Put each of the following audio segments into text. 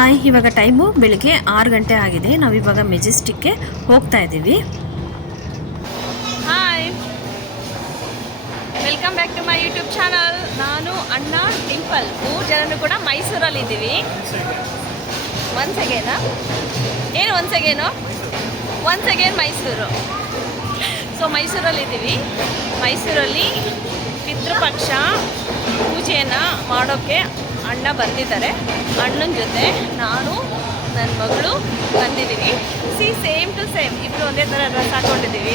Hi, ಇವಾಗ time ಬೆಳಿಗ್ಗೆ 6 ಗಂಟೆ ಆಗಿದೆ. ನಾವಿವಾಗ ಮೆಜೆಸ್ಟಿಕ್ಗೆ ಹೋಗ್ತಾ ಇದ್ದೀವಿ. Hi, welcome back to my YouTube channel. ನಾನು ಅಣ್ಣ ಡಿಂಪಲ್ 3 ಜನರು ಕೂಡ ಮೈಸೂರಲ್ಲಿದ್ದೀವಿ. Once again Mysuru. ಸೊ ಮೈಸೂರಲ್ಲಿದ್ದೀವಿ. ಮೈಸೂರಲ್ಲಿ ಪಿತೃಪಕ್ಷ ಪೂಜೆಯನ್ನು ಮಾಡೋಕ್ಕೆ ಅಣ್ಣ ಬಂದಿದ್ದಾರೆ. ಅಣ್ಣನ ಜೊತೆ ನಾನು ನನ್ನ ಮಗಳು ಬಂದಿದ್ದೀವಿ. ಸೇಮ್ ಟು ಸೇಮ್ ಇಬ್ಬರು ಒಂದೇ ಥರ ಡ್ರೆಸ್ ಹಾಕ್ಕೊಂಡಿದ್ದೀವಿ.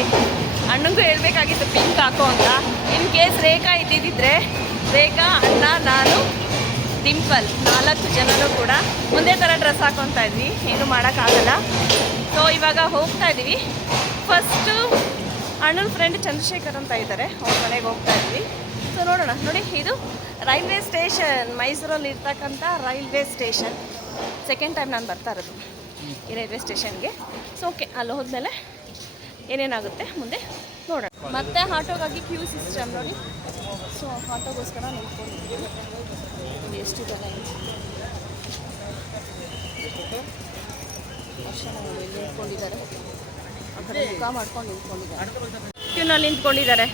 ಅಣ್ಣಂಗೂ ಹೇಳಬೇಕಾಗಿತ್ತು ಪಿಂಕ್ ಹಾಕೋ ಅಂತ. ಇನ್ ಕೇಸ್ ರೇಖಾ ಇದ್ದಿದ್ದರೆ ರೇಖಾ, ಅಣ್ಣ, ನಾನು, ಡಿಂಪಲ್ 4 ಜನರು ಕೂಡ ಒಂದೇ ಥರ ಡ್ರೆಸ್ ಹಾಕ್ಕೊತಾ ಇದ್ವಿ. ಏನು ಮಾಡೋಕ್ಕಾಗಲ್ಲ. ಸೊ ಇವಾಗ ಹೋಗ್ತಾ ಇದ್ದೀವಿ. ಫಸ್ಟು ಅಣ್ಣನ ಫ್ರೆಂಡ್ ಚಂದ್ರಶೇಖರ್ ಅಂತ ಇದ್ದಾರೆ, ಅವ್ರ ಮನೆಗೆ ಹೋಗ್ತಾ ಇದ್ವಿ. ಸೊ ನೋಡೋಣ. ನೋಡಿ, ಇದು ರೈಲ್ವೆ ಸ್ಟೇಷನ್, ಮೈಸೂರಲ್ಲಿ ಇರ್ತಕ್ಕಂಥ ರೈಲ್ವೆ ಸ್ಟೇಷನ್. ಸೆಕೆಂಡ್ ಟೈಮ್ ನಾನು ಬರ್ತಾ ಇರೋದು ಈ ರೈಲ್ವೆ ಸ್ಟೇಷನ್ಗೆ. ಸೊ ಓಕೆ, ಅಲ್ಲಿ ಹೋದ್ಮೇಲೆ ಏನೇನಾಗುತ್ತೆ ಮುಂದೆ ನೋಡೋಣ. ಮತ್ತೆ ಆಟೋಗಾಗಿ ಕ್ಯೂ ಸಿಸ್ಟಮ್ ನೋಡಿ. ಸೊ ಆಟೋಗೋಸ್ಕರ ನಿಂತ್ಕೊಂಡಿದ್ದೀವಿ. ಎಷ್ಟಿದೆ ನಿಂತ್ಕೊಂಡಿದ್ದಾರೆ, ಆ ಕಡೆ ಮುಖ ಮಾಡ್ಕೊಂಡು ನಿಂತ್ಕೊಂಡಿದ್ದಾರೆ. ಕ್ಯೂನಲ್ಲಿ ನಿಂತ್ಕೊಂಡಿದ್ದಾರೆ.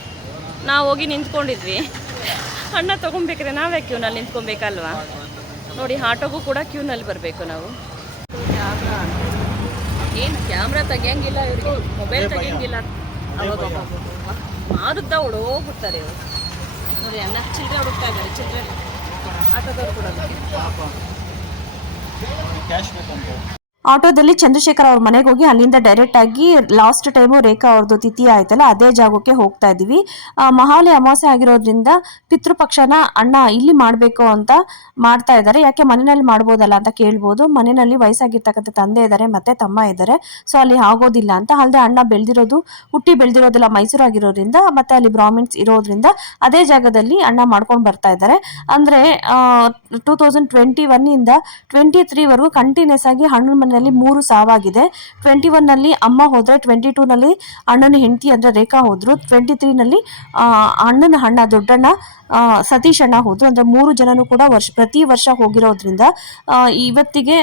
ನಾವು ಹೋಗಿ ನಿಂತ್ಕೊಂಡಿದ್ವಿ. ಅಣ್ಣ ತೊಗೊಬೇಕಾದ್ರೆ ನಾವೇ ಕ್ಯೂನಲ್ಲಿ ನಿಂತ್ಕೊಬೇಕಲ್ವಾ. ನೋಡಿ, ಆಟೋಗೂ ಕೂಡ ಕ್ಯೂನಲ್ಲಿ ಬರಬೇಕು ನಾವು. ಏನು ಕ್ಯಾಮ್ರಾ ತೆಗಿಯಂಗಿಲ್ಲ ಇವ್ರಿಗೆ, ಮೊಬೈಲ್ ತೆಗಿಯಂಗಿಲ್ಲ. ಅವಾಗ ಮಾರುದ್ದ ಹೊಡೋಗ್ಬಿಡ್ತಾರೆ ಇವರು. ನೋಡಿ, ಅಣ್ಣ ಚಿಲ್ಲರೆ ಹುಡುಕ್ತಾ ಇದ್ದಾರೆ. ಚಿಲ್ಲರೆ ಆಟೋದವ್ರು ಕೂಡ ಕ್ಯಾಶ್ ಬೇಕಂತ ಆಟೋದಲ್ಲಿ ಚಂದ್ರಶೇಖರ್ ಅವ್ರ ಮನೆಗೆ ಹೋಗಿ ಅಲ್ಲಿಂದ ಡೈರೆಕ್ಟ್ ಆಗಿ ಲಾಸ್ಟ್ ಟೈಮು ರೇಖಾ ಅವ್ರದ್ದು ತಿಥಿ ಆಯ್ತಲ್ಲ, ಅದೇ ಜಾಗಕ್ಕೆ ಹೋಗ್ತಾ ಇದ್ದೀವಿ. ಮಹಾಲಯ ಅಮಾವಾಸ್ಯೆ ಆಗಿರೋದ್ರಿಂದ ಪಿತೃಪಕ್ಷನ ಅಣ್ಣ ಇಲ್ಲಿ ಮಾಡಬೇಕು ಅಂತ ಮಾಡ್ತಾ ಇದ್ದಾರೆ. ಯಾಕೆ ಮನೆಯಲ್ಲಿ ಮಾಡ್ಬೋದಲ್ಲ ಅಂತ ಕೇಳ್ಬೋದು. ಮನೆಯಲ್ಲಿ ವಯಸ್ಸಾಗಿರ್ತಕ್ಕಂಥ ತಂದೆ ಇದ್ದಾರೆ, ಮತ್ತೆ ತಮ್ಮ ಇದ್ದಾರೆ. ಸೊ ಅಲ್ಲಿ ಆಗೋದಿಲ್ಲ ಅಂತ. ಅಲ್ಲದೆ ಅಣ್ಣ ಹುಟ್ಟಿ ಬೆಳೆದಿರೋದೆಲ್ಲ ಮೈಸೂರು ಆಗಿರೋದ್ರಿಂದ, ಮತ್ತೆ ಅಲ್ಲಿ ಬ್ರಾಹ್ಮಿನ್ಸ್ ಇರೋದ್ರಿಂದ ಅದೇ ಜಾಗದಲ್ಲಿ ಅಣ್ಣ ಮಾಡ್ಕೊಂಡು ಬರ್ತಾ ಇದ್ದಾರೆ. ಅಂದ್ರೆ 2021 ಇಂದ 23 ವರೆಗೂ ಕಂಟಿನ್ಯೂಸ್ ಆಗಿ ಹಣ್ಣು ನಲ್ಲಿ 3 ಸಾವಾಗಿದೆ. 21 ನಲ್ಲಿ ಅಮ್ಮ ಹೋದ್ರೆ, 22 ನಲ್ಲಿ ಅಣ್ಣನ ಹೆಂಡತಿ ಅಂದ್ರೆ ರೇಖಾ ಹೋದ್ರು, 23 ನಲ್ಲಿ ಅಣ್ಣ ದೊಡ್ಡಣ್ಣ ಸತೀಶ್ ಅಣ್ಣ ಹೋದ್ರು. ಅಂದ್ರೆ 3 ಜನನು ಕೂಡ ಪ್ರತಿ ವರ್ಷ ಹೋಗಿರೋದ್ರಿಂದ ಇವತ್ತಿಗೆ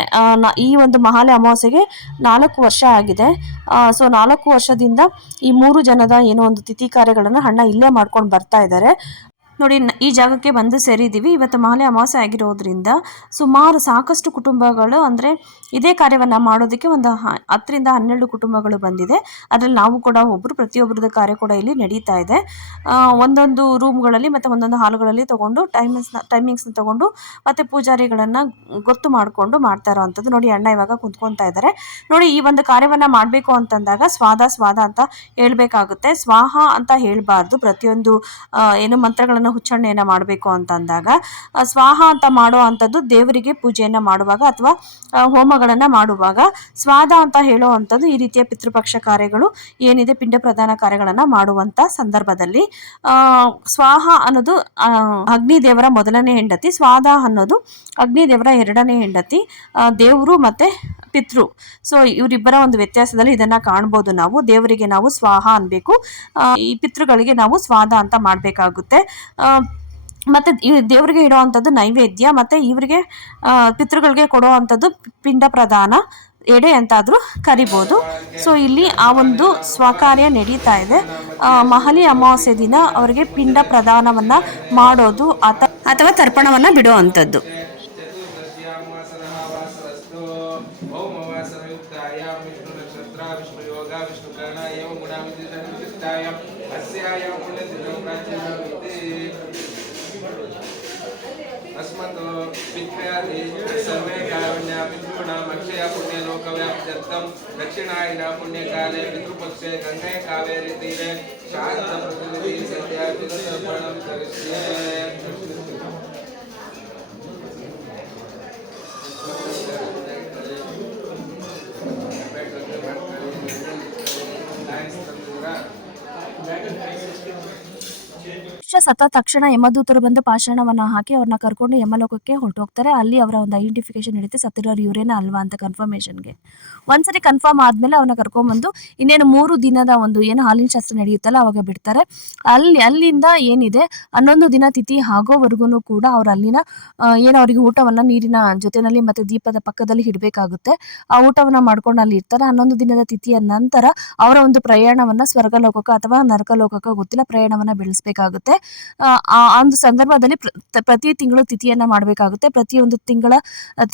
ಈ ಒಂದು ಮಹಾಲಯ ಅಮಾವಾಸ್ಯೆಗೆ 4 ವರ್ಷ ಆಗಿದೆ. ಸೊ 4 ವರ್ಷದಿಂದ ಈ 3 ಜನದ ಏನೋ ಒಂದು ತಿಥಿ ಕಾರ್ಯಗಳನ್ನ ಅಣ್ಣ ಇಲ್ಲೇ ಮಾಡ್ಕೊಂಡು ಬರ್ತಾ ಇದ್ದಾರೆ. ನೋಡಿ, ಈ ಜಾಗಕ್ಕೆ ಬಂದು ಸೇರಿದ್ದೀವಿ. ಇವತ್ತು ಮಹಾಲಯ ಅಮಾವಾಸ್ಯೆ ಆಗಿರೋದ್ರಿಂದ ಸಾಕಷ್ಟು ಕುಟುಂಬಗಳು ಅಂದರೆ ಇದೇ ಕಾರ್ಯವನ್ನು ಮಾಡೋದಕ್ಕೆ ಒಂದು 10 ರಿಂದ 12 ಕುಟುಂಬಗಳು ಬಂದಿದೆ. ಅದರಲ್ಲಿ ನಾವು ಕೂಡ ಒಬ್ಬರು. ಪ್ರತಿಯೊಬ್ಬರದ ಕಾರ್ಯ ಕೂಡ ಇಲ್ಲಿ ನಡೀತಾ ಇದೆ. ಒಂದೊಂದು ರೂಮ್ಗಳಲ್ಲಿ ಮತ್ತು ಒಂದೊಂದು ಹಾಲುಗಳಲ್ಲಿ ತೊಗೊಂಡು ಟೈಮಿಂಗ್ಸ್ನ ತೊಗೊಂಡು ಮತ್ತು ಪೂಜಾರಿಗಳನ್ನು ಗೊತ್ತು ಮಾಡಿಕೊಂಡು ಮಾಡ್ತಾ ಇರೋವಂಥದ್ದು. ನೋಡಿ, ಅಣ್ಣ ಇವಾಗ ಕುಂತ್ಕೊತಾ ಇದ್ದಾರೆ. ನೋಡಿ, ಈ ಒಂದು ಕಾರ್ಯವನ್ನು ಮಾಡಬೇಕು ಅಂತಂದಾಗ ಸ್ವಾದ ಅಂತ ಹೇಳಬೇಕಾಗುತ್ತೆ. ಸ್ವಾಹ ಅಂತ ಹೇಳಬಾರ್ದು. ಪ್ರತಿಯೊಂದು ಏನು ಮಂತ್ರಗಳನ್ನು ಉಚ್ಚಾರಣೆಯನ್ನ ಮಾಡಬೇಕು ಅಂತ ಅಂದಾಗ ಸ್ವಾಹ ಅಂತ ಮಾಡೋ ಅಂಥದ್ದು ದೇವರಿಗೆ ಪೂಜೆಯನ್ನ ಮಾಡುವಾಗ ಅಥವಾ ಹೋಮಗಳನ್ನ ಮಾಡುವಾಗ. ಸ್ವಾದ ಅಂತ ಹೇಳೋ ಅಂಥದ್ದು ಈ ರೀತಿಯ ಪಿತೃಪಕ್ಷ ಕಾರ್ಯಗಳು ಏನಿದೆ, ಪಿಂಡ ಪ್ರದಾನ ಕಾರ್ಯಗಳನ್ನ ಮಾಡುವಂತ ಸಂದರ್ಭದಲ್ಲಿ. ಸ್ವಾಹ ಅನ್ನೋದು ಅಗ್ನಿದೇವರ ಮೊದಲನೇ ಹೆಂಡತಿ, ಸ್ವಾದ ಅನ್ನೋದು ಅಗ್ನಿದೇವರ 2ನೇ ಹೆಂಡತಿ, ದೇವರು ಮತ್ತೆ ಪಿತೃ. ಸೊ ಇವರಿಬ್ಬರ ಒಂದು ವ್ಯತ್ಯಾಸದಲ್ಲಿ ಇದನ್ನ ಕಾಣ್ಬೋದು ನಾವು. ದೇವರಿಗೆ ನಾವು ಸ್ವಾಹ ಅನ್ಬೇಕು, ಈ ಪಿತೃಗಳಿಗೆ ನಾವು ಸ್ವಾದ ಅಂತ ಮಾಡಬೇಕಾಗುತ್ತೆ. ಮತ್ತೆ ದೇವರಿಗೆ ಇಡೋ ಅಂಥದ್ದು ನೈವೇದ್ಯ, ಮತ್ತೆ ಇವರಿಗೆ ಪಿತೃಗಳಿಗೆ ಕೊಡೋ ಅಂಥದ್ದು ಪಿಂಡ ಪ್ರದಾನ, ಎಡೆ ಅಂತಾದ್ರೂ ಕರಿಬೋದು. ಸೊ ಇಲ್ಲಿ ಆ ಒಂದು ಸ್ವಕಾರ್ಯ ನಡೀತಾ ಇದೆ. ಮಹಾಲಯ ಅಮಾವಾಸ್ಯೆ ದಿನ ಅವರಿಗೆ ಪಿಂಡ ಪ್ರದಾನವನ್ನ ಮಾಡೋದು ಅಥವಾ ತರ್ಪಣವನ್ನ ಬಿಡೋ ಅಂಥದ್ದು. अस्मत् पित्र्यादि सर्वे कारुण्या पितॄणाम् अक्षय पुण्यलोकव्याप्त्यर्थं दक्षिणायन पुण्यकाले पितृपक्षे गंगे कावेरी तीरे शान्तप्रतिनिधि सद्या पितृतर्पणं करिष्ये. ಸತ್ತ ತಕ್ಷಣ ಯಮದೂತರು ಬಂದು ಪಾಷಾಣವನ್ನ ಹಾಕಿ ಅವ್ರನ್ನ ಕರ್ಕೊಂಡು ಯಮಲೋಕಕ್ಕೆ ಹೊರಟೋಗ್ತಾರೆ. ಅಲ್ಲಿ ಅವರ ಒಂದು ಐಡೆಂಟಿಫಿಕೇಶನ್ ಹಿಡಿಯುತ್ತೆ, ಸತ್ತಿರೋರು ಇವರೇನ ಅಲ್ವಾ ಅಂತ ಕನ್ಫರ್ಮೇಷನ್ಗೆ. ಒಂದ್ಸರಿ ಕನ್ಫರ್ಮ್ ಆದ್ಮೇಲೆ ಅವ್ರನ್ನ ಕರ್ಕೊಂಡ್ಬಂದು ಇನ್ನೇನು 3 ದಿನದ ಒಂದು ಏನು ಹಾಲಿನ ಶಾಸ್ತ್ರ ನಡೆಯುತ್ತಲ್ಲ ಅವಾಗ ಬಿಡ್ತಾರೆ. ಅಲ್ಲಿಂದ ಏನಿದೆ 11 ದಿನ ತಿಥಿ ಆಗೋವರೆಗೂ ಕೂಡ ಅವ್ರು ಅಲ್ಲಿನ ಏನು ಅವರಿಗೆ ಊಟವನ್ನ ನೀರಿನ ಜೊತೆನಲ್ಲಿ ಮತ್ತೆ ದೀಪದ ಪಕ್ಕದಲ್ಲಿ ಇಡಬೇಕಾಗುತ್ತೆ. ಆ ಊಟವನ್ನ ಮಾಡ್ಕೊಂಡು ಅಲ್ಲಿ ಇರ್ತಾರೆ. 11 ದಿನದ ತಿಥಿಯ ನಂತರ ಅವರ ಒಂದು ಪ್ರಯಾಣವನ್ನ ಸ್ವರ್ಗಲೋಕಕ್ಕೆ ಅಥವಾ ನರಕಲೋಕಕ್ಕೆ ಗೊತ್ತಿಲ್ಲ ಪ್ರಯಾಣವನ್ನ ಬೆಳೆಸಬೇಕಾಗುತ್ತೆ. ಆ ಒಂದು ಸಂದರ್ಭದಲ್ಲಿ ಪ್ರತಿ ತಿಂಗಳು ತಿಥಿಯನ್ನ ಮಾಡಬೇಕಾಗುತ್ತೆ. ಪ್ರತಿಯೊಂದು ತಿಂಗಳ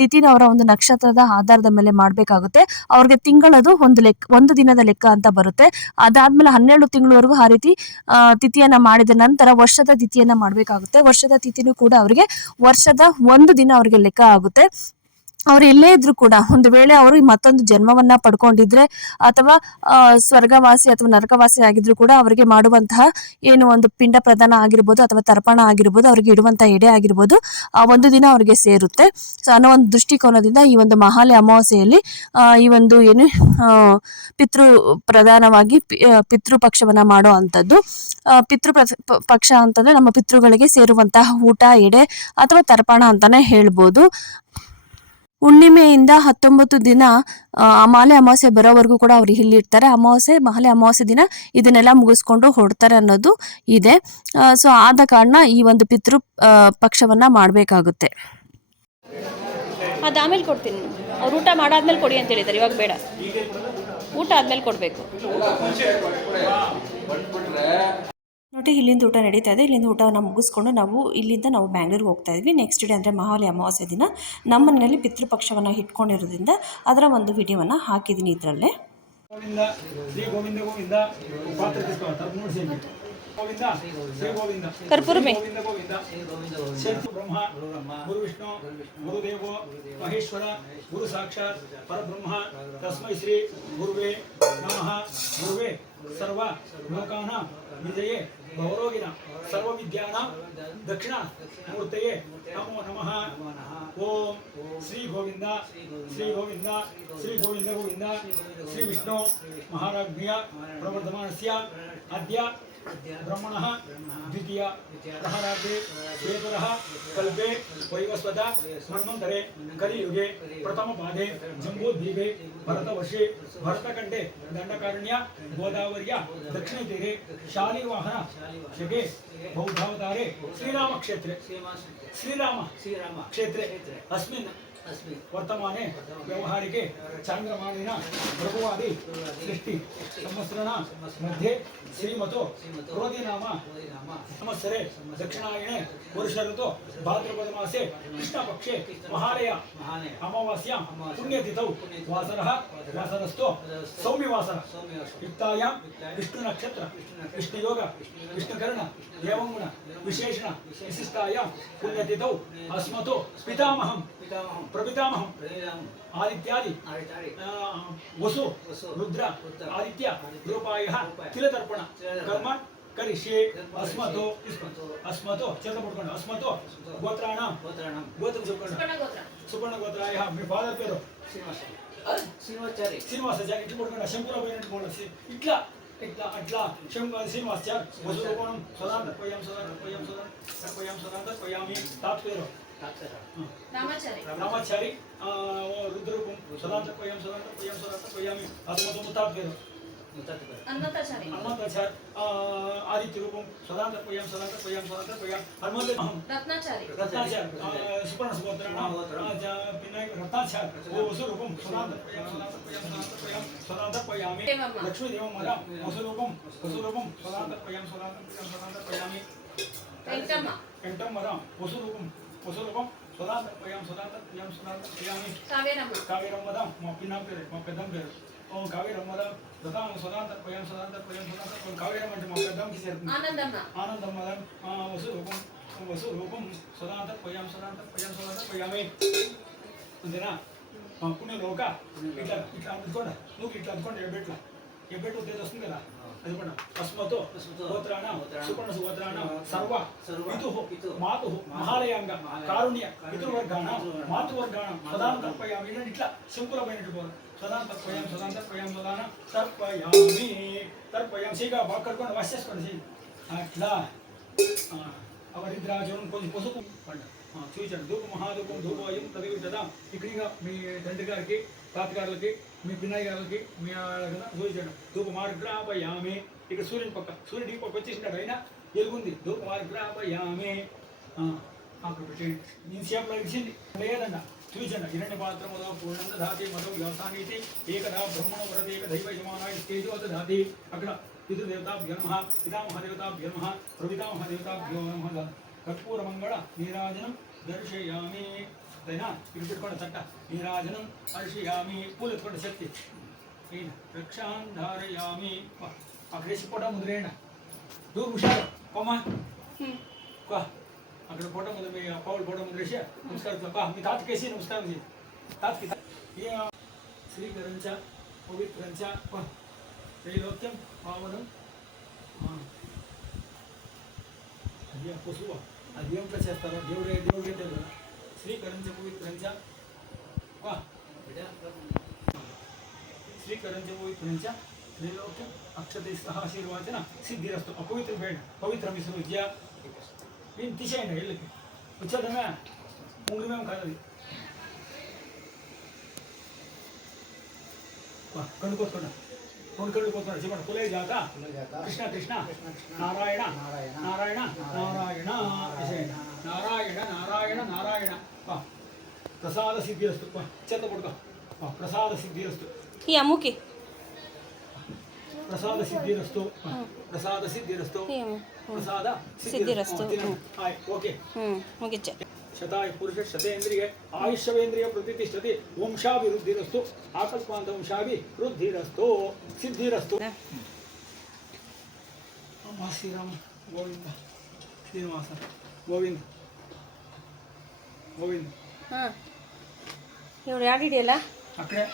ತಿಥಿನ ಅವರ ಒಂದು ನಕ್ಷತ್ರದ ಆಧಾರದ ಮೇಲೆ ಮಾಡಬೇಕಾಗುತ್ತೆ. ಅವ್ರಿಗೆ ತಿಂಗಳದು ಒಂದು ದಿನದ ಲೆಕ್ಕ ಅಂತ ಬರುತ್ತೆ. ಅದಾದ್ಮೇಲೆ 12 ತಿಂಗಳವರೆಗೂ ಆ ರೀತಿ ತಿಥಿಯನ್ನ ಮಾಡಿದ ನಂತರ ವರ್ಷದ ತಿಥಿಯನ್ನ ಮಾಡಬೇಕಾಗುತ್ತೆ. ವರ್ಷದ ತಿಥಿನೂ ಕೂಡ ಅವರಿಗೆ ವರ್ಷದ 1 ದಿನ ಅವರಿಗೆ ಲೆಕ್ಕ ಆಗುತ್ತೆ. ಅವ್ರು ಎಲ್ಲೇ ಇದ್ರು ಕೂಡ ಒಂದು ವೇಳೆ ಅವರು ಮತ್ತೊಂದು ಜನ್ಮವನ್ನ ಪಡ್ಕೊಂಡಿದ್ರೆ ಅಥವಾ ಸ್ವರ್ಗವಾಸಿ ಅಥವಾ ನರಕವಾಸಿ ಆಗಿದ್ರು ಕೂಡ ಅವರಿಗೆ ಮಾಡುವಂತಹ ಏನು ಒಂದು ಪಿಂಡ ಪ್ರದಾನ ಆಗಿರ್ಬೋದು ಅಥವಾ ತರ್ಪಣ ಆಗಿರ್ಬೋದು, ಅವರಿಗೆ ಇಡುವಂತಹ ಎಡೆ ಆಗಿರ್ಬೋದು, ಆ 1 ದಿನ ಅವರಿಗೆ ಸೇರುತ್ತೆ. ಸೊ ಅನ್ನೋ ಒಂದು ದೃಷ್ಟಿಕೋನದಿಂದ ಈ ಒಂದು ಮಹಾಲಯ ಅಮಾವಾಸ್ಯೆಯಲ್ಲಿ ಈ ಒಂದು ಏನು ಪಿತೃ ಪ್ರಧಾನವಾಗಿ ಪಿತೃಪಕ್ಷವನ್ನ ಮಾಡೋ ಅಂಥದ್ದು. ಪಕ್ಷ ಅಂತಂದ್ರೆ ನಮ್ಮ ಪಿತೃಗಳಿಗೆ ಸೇರುವಂತಹ ಊಟ, ಎಡೆ ಅಥವಾ ತರ್ಪಣ ಅಂತಾನೆ ಹೇಳ್ಬೋದು. ಹುಣ್ಣಿಮೆಯಿಂದ 19 ದಿನ ಮಾಲೆ ಅಮಾವಾಸ್ಯೆ ಬರೋವರೆಗೂ ಕೂಡ ಅವ್ರು ಇಲ್ಲಿರ್ತಾರೆ. ಮಾಲೆ ಅಮಾವಾಸ್ಯೆ ದಿನ ಇದನ್ನೆಲ್ಲ ಮುಗಿಸ್ಕೊಂಡು ಹೊರಡ್ತಾರೆ ಅನ್ನೋದು ಇದೆ. ಸೊ ಆದ ಕಾರಣ ಈ ಒಂದು ಪಿತೃ ಪಕ್ಷವನ್ನ ಮಾಡಬೇಕಾಗುತ್ತೆ. ಅದು ಆಮೇಲೆ ಕೊಡ್ತೀನಿ. ಅವ್ರು ಊಟ ಮಾಡಾದ್ಮೇಲೆ ಕೊಡಿ ಅಂತ ಹೇಳಿದ್ದಾರೆ, ಇವಾಗ ಬೇಡ, ಊಟ ಆದ್ಮೇಲೆ ಕೊಡಬೇಕು. ನೋಡಿ ಇಲ್ಲಿಂದ ಊಟ ನಡೀತಾ ಇದೆ. ಇಲ್ಲಿಂದ ಊಟವನ್ನು ಮುಗಿಸ್ಕೊಂಡು ನಾವು ಬ್ಯಾಂಗ್ಳೂರ್ಗೆ ಹೋಗ್ತಾ ಇದ್ವಿ. ನೆಕ್ಸ್ಟ್ ಡೇ ಅಂದರೆ ಮಹಾಲಯ ಅಮಾವಾಸ್ಯೆ ದಿನ ನಮ್ಮ ಮನೆಯಲ್ಲಿ ಪಿತೃಪಕ್ಷವನ್ನು ಇಟ್ಕೊಂಡಿರೋದ್ರಿಂದ ಅದರ ಒಂದು ವಿಡಿಯೋವನ್ನು ಹಾಕಿದ್ದೀನಿ ಇದರಲ್ಲೇ. कर्पूर में ब्रह्मा गुरु विष्णु गुरुदेवो महेश्वर गुरु साक्षात् परब्रह्म तस्मै श्री गुरुवे नमः। गुरुवे सर्व लोकानां विजये भवरोगिणां सर्व विद्यानां दक्षिणा मूर्तये नमो नमः। ओम श्री गोविंद श्री गोविंद श्री गोविंद गोविंद श्री विष्णु महाराज्ञ प्रवर्धमानस्य अद्य ब्रह्मणः द्वितीय प्रहरार्धे श्वेतरः कल्पे वैवस्वत मन्वन्तरे कलियुगे प्रथमपादे जम्बूद्वीपे भरतवर्षे भरतखण्डे दण्डकारण्य गोदावर्या दक्षिणतीरे शालिवाहन शके बौद्धावतारे श्रीरामक्षेत्रे श्रीराम क्षेत्रे अस्मिन् वर्तमाने व्यवहारिके चांद्रमानेन भृगुवादि सृष्टि संवत्सरण मध्ये श्रीमतो क्रोधिनाम संवत्सरे दक्षिणायने वर्ष ऋतु भाद्रपद मासे कृष्णपक्षे महालय अमावास्यां पुण्यतिथौ वासरस्तु सौम्यवासर युक्तायां विष्णु नक्षत्र विष्णुयोग विष्णुकर्ण एवं गुण विशेषण विशिष्टायां पुण्यतिथौ अस्मतो पितामहं प्रपितामहं आदित्यादि वसु रुद्र आदित्य रूपायः तिलतर्पण कर्म करिष्ये। अस्मतो चंद्रपुट्कोंड अस्मतो गोत्राणां गोत्र सुपर्ण गोत्रायः मी फादर पेरु శ్రీనివాసాచార్య ఇట్లా పడుకోండి శంకుల పోయినట్టు ఇట్లా ఇట్లా అట్లా శ్రీనివాసాచార్య వసూపణం సదాంతర్పయాం సదాంతర్పయామి తాత్ పేరు రామాచారి రుద్రరూపం సదాంతర్పయాం సదాంతర్పయామి అస్మతో తాత్ పేరు हनुमंताचार्य आदित्य रूपम सदांतर्पयाम हनुमंत रत्नाचार्य सुपर्ण सुगोत्राण रत्नाचार्य वसु रूपम सदांतर्पयामि लक्ष्मी देवं मरा वसु रूपम सदांतर्पयामि एंटम मरा वसु रूपम सदांतर्पयामि कावेरम मरा पिना पेरे पेदम पेरे ओम कावेरम मरा सदांतर्पयाम कावेरम అంటే మా పెద్దమ్మకి చేరుతుంది ఆనందమ్మ వసు రూపం సదాంతర్పయామి అంతేనా పుణ్య లోక ఇట్లా అందుకోండి నువ్వు ఇట్లా అందుకోండి ఎబ్బెట్టు ఉద్దేశం వస్తుంది కదా అది కూడా అస్మతో గోత్రాణ సుపర్ణ సుగోత్రాణ సర్వ పితు మాతు మహాలయాంగ కారుణ్య పితృవర్గాణ మాతృవర్గాణ సదాంతర్పయామి ఇట్లా శంకులమైనట్టు సదాంతర్పయాం తర్పయామి సీగా బాగా కట్టుకోండి వాష్ చేసుకోండి అట్లా అవరిద్రాజనం కొంచెం పసుపు పంట చూపించండి. ధూప మహాధూపం ధూపోయం ప్రతివిధ ఇక్కడ మీ తండ్రి గారికి తాతగారులకి మీ పిన్నయ్య గారికి మీ చూపించండి. ధూప మార్గ్రాపయామి. ఇక్కడ సూర్యుని పక్క సూర్యుడి పక్క వచ్చేసినాడు అయినా ఎలుగుంది. ధూప మార్గ్రాపయామి. అక్కడ పెట్టండి. నేను సేపలో ఇచ్చింది లేదండ చూపించండి. హిరణ్య పాత్రములో పూర్ణం దాతి మధు వ్యవసానీతి ఏకదా బ్రహ్మణ వరద ఏక దైవ యజమానాయ తేజోత దాతి. అక్కడ పితృదేవతాభ్యో నమః పితామహదేవతాభ్యో నమః ప్రపితామహదేవతాభ్యో నమః. కర్పూర మంగళ నీరాజనం దర్శయామి. అయినా ఇక్కడ పెట్టుకోండి చట్ట నీరాజనం దర్శయామి. పూలు ఎత్తుకోండి శక్తి రక్షాన్ ధారయామి. అక్కడ వేసి ఫోటో ముద్రేయండి. దూరం హుషారు కొమ్మా అక్కడ ఫోటో ముద్ర మీ పౌలు ఫోటో ముద్రేసి నమస్కారం మీ తాతకేసి నమస్కారం చేసి తాతకి శ్రీకరంచ పవిత్రంచ త్రైలోక్యం పావనం. అది పశువు అది ఏం చేస్తారో దేవుడే తెలుసు. శ్రీకరంచ పవిత్రంచ శ్రీకరంచ పవిత్రంచ త్రైలోక్యం అక్షతే సహ ఆశీర్వాచన సిద్ధిరస్తు. అపవిత్రం వేయండి పవిత్రం విశ్వ నేను తీసేయండి. వెళ్ళకి వచ్చేదమే ఉంగురమేమో కాదు అది. కళ్ళు కొట్టుకోండి. రెండు కళ్ళు కొట్టుకోండి. చెప్పండి. కులే జాత కృష్ణ కృష్ణ నారాయణ నారాయణ నారాయణ నారాయణ నారాయణ నారాయణ. ప్రసాద సిద్ధి వస్తు చెత్త కొడుకో. ప్రసాద సిద్ధి వస్తు ఈ అమ్ముకి ప్రసాద సిద్ధిరస్తు ప్రసాద సిద్ధిరస్తు ప్రసాద సిద్ధిరస్తు. ఓకే ముగిచ్చా. శతాయ పురుష శతేంద్రియ ఆయుష్యేంద్రియ ప్రతిష్టతి. వంశాభివృద్ధిరస్తు ఆకస్మాంత వంశాభివృద్ధిరస్తు సిద్ధిరస్తు. అమ్మా శ్రీరామ గోవింద శ్రీనివాస గోవింద గోవింద. ಇವ್ರು ಯಾರು ಹಿಡಿಯಲ್ಲ ಅಕ್ಕಡೆ